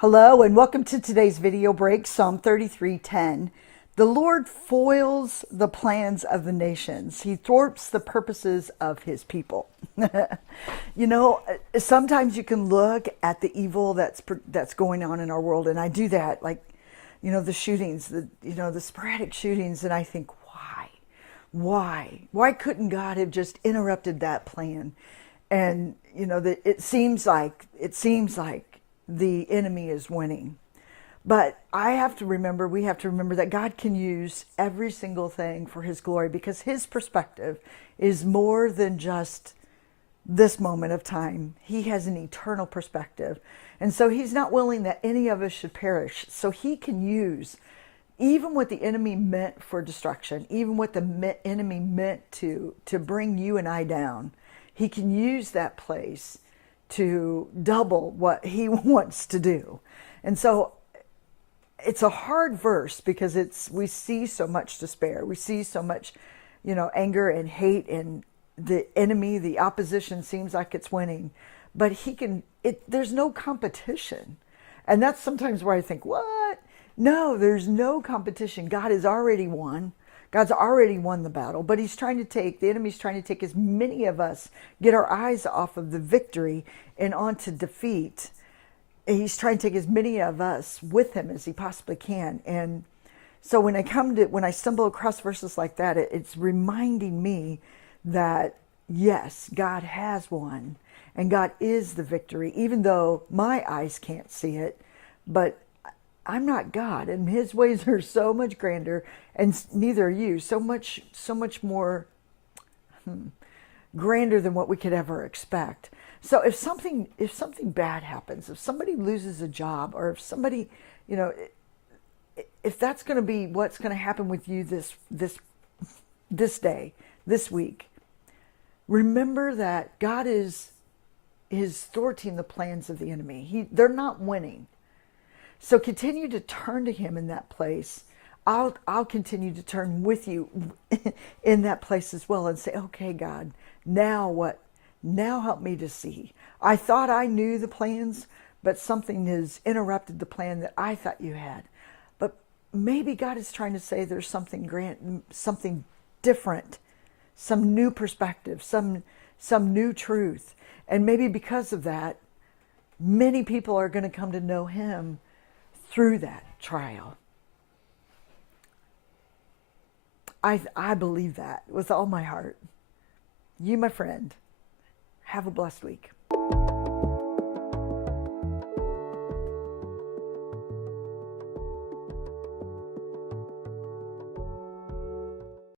Hello and welcome to today's video break, Psalm 33:10. The Lord foils the plans of the nations. He thwarts the purposes of his people. You know, sometimes you can look at the evil that's going on in our world, and I do that, like, the shootings, the sporadic shootings, and I think, why? Why couldn't God have just interrupted that plan? And that it seems like the enemy is winning. But we have to remember that God can use every single thing for his glory, because his perspective is more than just this moment of time. He has an eternal perspective. And so he's not willing that any of us should perish. So he can use even what the enemy meant for destruction, even what the enemy meant to bring you and I down. He can use that place to double what he wants to do. And so it's a hard verse, because we see so much despair. We see so much, anger and hate, and the enemy, the opposition seems like it's winning. But there's no competition. And that's sometimes where I think, what? No, there's no competition. God has already won. God's already won the battle, but the enemy's trying to take as many of us, get our eyes off of the victory and onto defeat. He's trying to take as many of us with him as he possibly can. And so when I stumble across verses like that, it's reminding me that yes, God has won and God is the victory, even though my eyes can't see it. But I'm not God, and his ways are so much grander, and neither are you. So much more grander than what we could ever expect. So if something bad happens, if somebody loses a job, or if somebody, if that's going to be what's going to happen with you this day, this week, remember that God is thwarting the plans of the enemy. They're not winning. So continue to turn to him in that place. I'll continue to turn with you in that place as well, and say, okay, God, now what? Now help me to see. I thought I knew the plans, but something has interrupted the plan that I thought you had. But maybe God is trying to say there's something different, some new perspective, some new truth. And maybe because of that, many people are going to come to know him through that trial. I believe that with all my heart. You, my friend, have a blessed week.